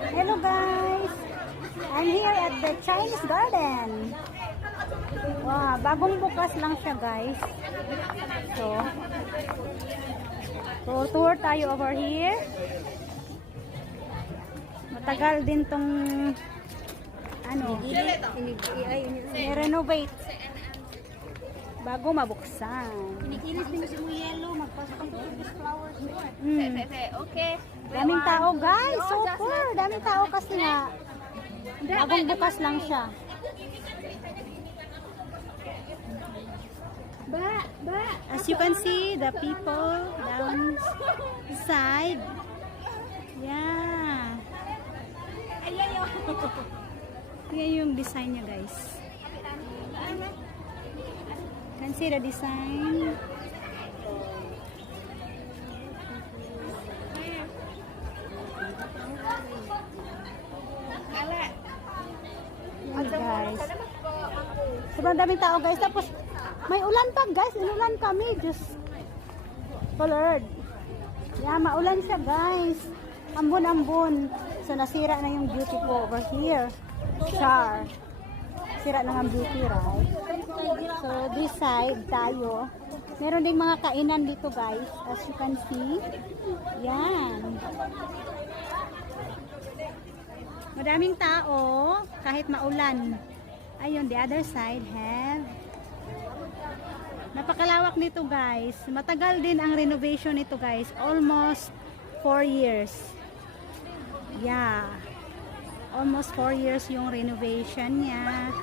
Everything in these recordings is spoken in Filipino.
Hello guys! I'm here at the Chinese Garden. Wow, bagong bukas lang siya guys. So, tour tayo over here. Matagal din tong i-renovate bago mabuksan. Kinikinis din si mo yellow, magpasok ang these flowers. Okay. Daming tao guys, super! Daming tao kasi nga bagong bukas lang siya. As you can see, the people down side. Yeah. Yan yung design niya guys. Can see the design. Yan guys. Sobrang daming tao guys. Tapos may ulan pa guys. Inulan kami. Just colored. Yeah, maulan siya guys. Ambon-ambon. So nasira na yung beauty ko over here. Char. Sira na ang beauty, right? So this side tayo. Meron ding mga kainan dito guys. As you can see. Yan. Madaming tao. Kahit maulan. Ayun, the other side have. Napakalawak nito guys. Matagal din ang renovation nito guys. Almost 4 years. Yeah. Almost 4 years yung renovation niya.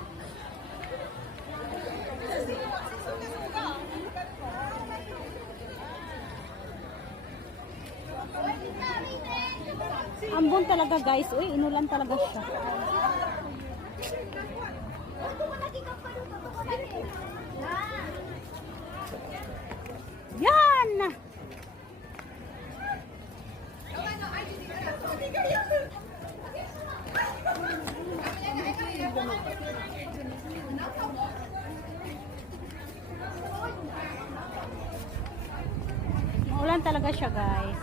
Ambon talaga guys. Uy, inulan talaga siya. Yan! Maulan talaga siya guys.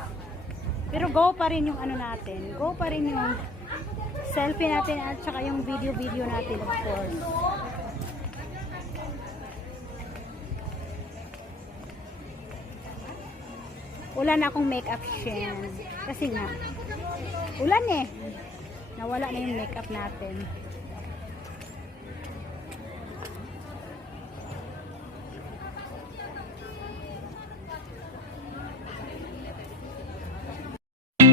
Pero go pa rin yung ano natin. Go pa rin yung selfie natin at saka yung video natin of course. Ulan akong makeup shin. Kasi nga, ulan eh. Nawala na yung makeup natin.